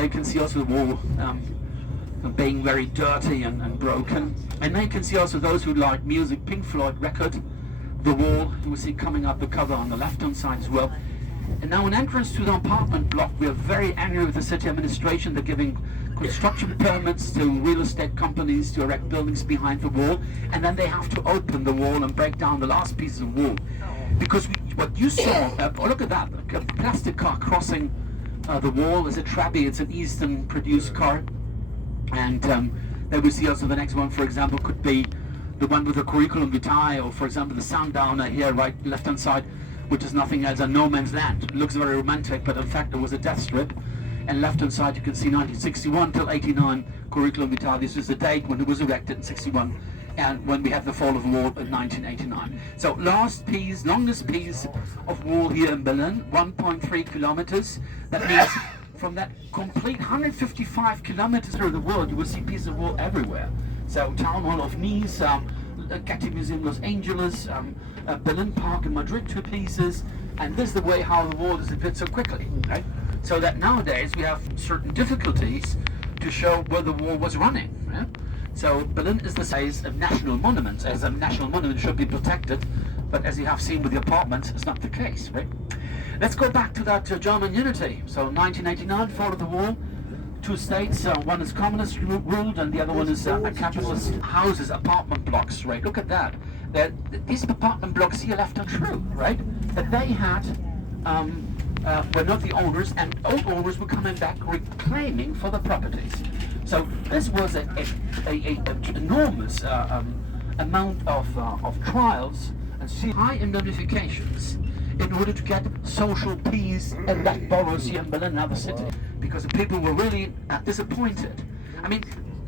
there you can see also the wall being very dirty and broken. And then you can see also those who like music, Pink Floyd record, the wall, you will see coming up the cover on the left-hand side as well. And now an entrance to the apartment block, we are very angry with the city administration. They're giving construction permits to real estate companies to erect buildings behind the wall, and then they have to open the wall and break down the last pieces of wall. Because what you saw, look at that, a plastic car crossing the wall is a Trabi, it's an Eastern produced car. And then we see also the next one, for example, could be the one with the curriculum vitae, or for example the Sundowner here, right, left-hand side, which is nothing else than no man's land. It looks very romantic, but in fact it was a death strip. And left-hand side you can see 1961 till 89 curriculum vitae. This is the date when it was erected in 61, and when we have the fall of the wall in 1989. So longest piece of wall here in Berlin, 1.3 kilometers. That means from that complete 155 kilometers through the world, you will see pieces of wall everywhere. So Town Hall of Nice, Getty Museum Los Angeles, Berlin Park in Madrid, 2 pieces, and this is the way how the wall disappeared so quickly, right? So that nowadays we have certain difficulties to show where the wall was running. Right? So Berlin is the size of national monuments. As a national monument should be protected, but as you have seen with the apartments, it's not the case, right? Let's go back to that German unity. So 1989, fall of the wall, 2 states, one is communist ruled and the other one is a capitalist houses, apartment blocks, right? Look at that. These apartment blocks here left are true, right? That they had were not the owners, and old owners were coming back reclaiming for the properties. So this was an enormous amount of trials and high indemnifications in order to get social peace in that boroughs here in Berlin and other cities, because the people were really disappointed. I mean,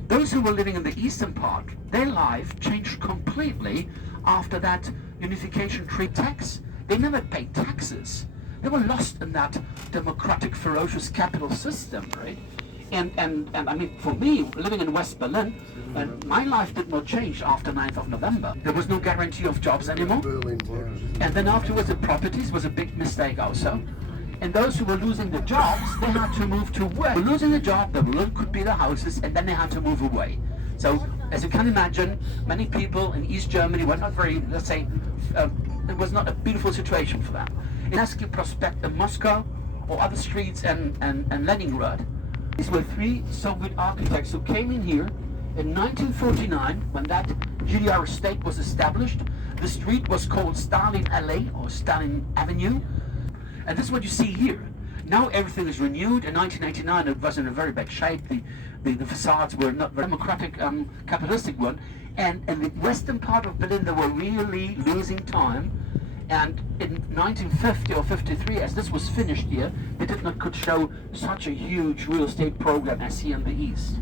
those who were living in the eastern part, their life changed completely after that unification treaty. Tax, they never paid taxes. They were lost in that democratic, ferocious capital system, right? And I mean, for me, living in West Berlin, my life did not change after 9th of November. There was no guarantee of jobs anymore. And then afterwards, the properties was a big mistake also. And those who were losing the jobs, they had to move to where? Losing the job, the rule could be the houses, and then they had to move away. So, as you can imagine, many people in East Germany were not very, let's say, it was not a beautiful situation for them. In Nevsky Prospect in Moscow, or other streets and Leningrad, these were 3 Soviet architects who came in here in 1949, when that GDR state was established. The street was called Stalin Alley, or Stalin Avenue. And this is what you see here. Now everything is renewed. In 1989 it was in a very bad shape. The facades were not very democratic, capitalistic one. And in the western part of Berlin they were really losing time. And in 1950 or 53, as this was finished here, they could show such a huge real estate program as here in the east.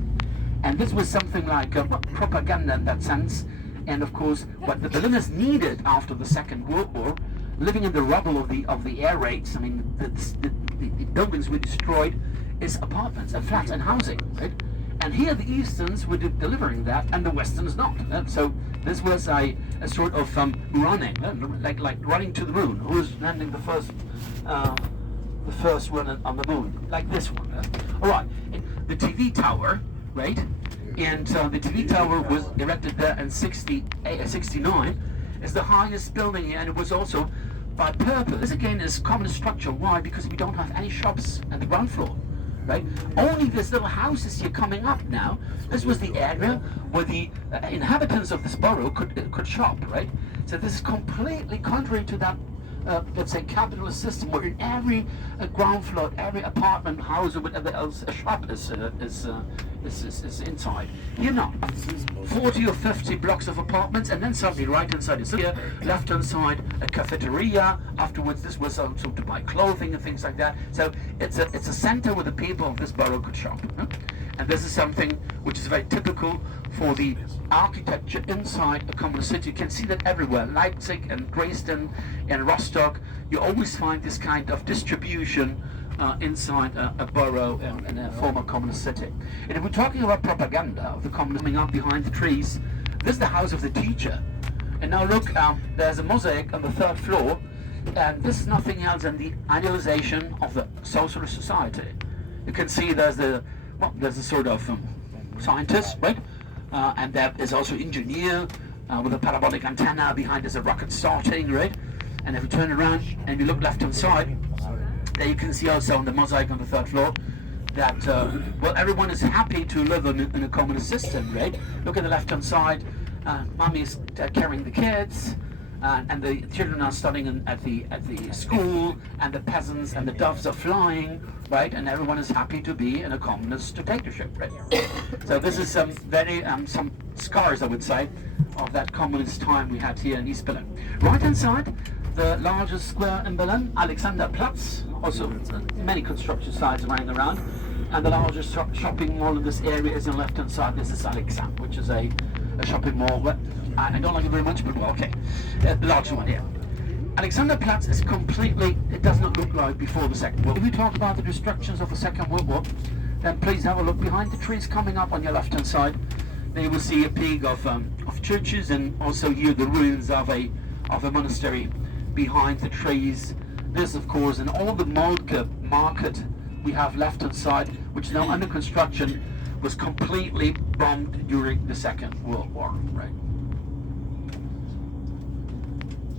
And this was something like propaganda in that sense. And of course, what the Berliners needed after the Second World War, living in the rubble of the air raids, I mean, the buildings were destroyed, is apartments and flats and housing, right? And here the Easterns were delivering that, and the Westerns not. So this was a sort of running, like running to the moon. Who's landing the first one on the moon? Like this one. All right, the TV tower, right? And the TV tower was erected there in 69. It's the highest building here, and it was also by purpose. This again is common structure. Why? Because we don't have any shops at the ground floor. Right? Only these little houses here coming up now. This was the area where the inhabitants of this borough could shop, right? So this is completely contrary to that, let's say, capitalist system, where in every ground floor, every apartment house or whatever else, a shop is inside. Here not. 40 or 50 blocks of apartments, and then suddenly right inside is here, left hand side a cafeteria. Afterwards this was also to buy clothing and things like that. So it's a center where the people of this borough could shop. And this is something which is very typical for the architecture inside a common city. You can see that everywhere. Leipzig and Dresden and Rostock, you always find this kind of distribution inside a borough and a former communist city. And if we're talking about propaganda of the communists coming up behind the trees, this is the house of the teacher. And now look, there's a mosaic on the 3rd floor, and this is nothing else than the idealization of the socialist society. You can see there's a sort of scientist, right? And there is also engineer with a parabolic antenna. Behind is a rocket starting, right? And if you turn around and you look left hand side, there you can see also on the mosaic on the third floor that well, everyone is happy to live in a communist system, right? Look at the left hand side. Mommy is carrying the kids. And the children are studying at the school, and the peasants and the doves are flying, right? And everyone is happy to be in a communist dictatorship, right? So this is some some scars, I would say, of that communist time we had here in East Berlin. Right-hand side, the largest square in Berlin, Alexanderplatz. Also, many construction sites lying around, and the largest shopping mall in this area is on the left-hand side. This is Alexand, which is a shopping mall. I don't like it very much, but well, okay. The larger one here. Alexanderplatz is completely, it does not look like before the Second World War. If we talk about the destructions of the Second World War, then please have a look behind the trees coming up on your left-hand side. There you will see a peak of churches, and also here the ruins of a monastery behind the trees. This, of course, and all the Moltke market we have left-hand side, which is now under construction, was completely bombed during the Second World War, right?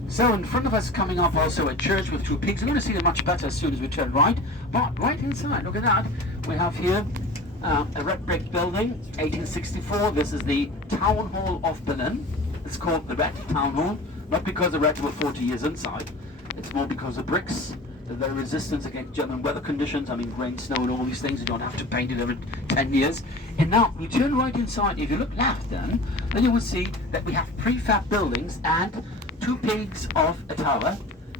So in front of us coming up also a church with two peaks. We're going to see them much better as soon as we turn right. But right inside, look at that. We have here a red brick building, 1864. This is the Town Hall of Berlin. It's called the Red Town Hall, not because the Reds were 40 years inside. It's more because the bricks, their resistance against German weather conditions. I mean, rain, snow, and all these things. You don't have to paint it every 10 years. And now we turn right inside. If you look left, then you will see that we have prefab buildings and two peaks of a tower,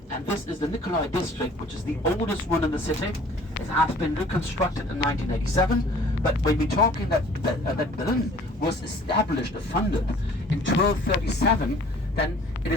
and this is the Nikolai district, which is the oldest one in the city. It has been reconstructed in 1987, but when we're talking that Berlin was established or funded in 1237, then it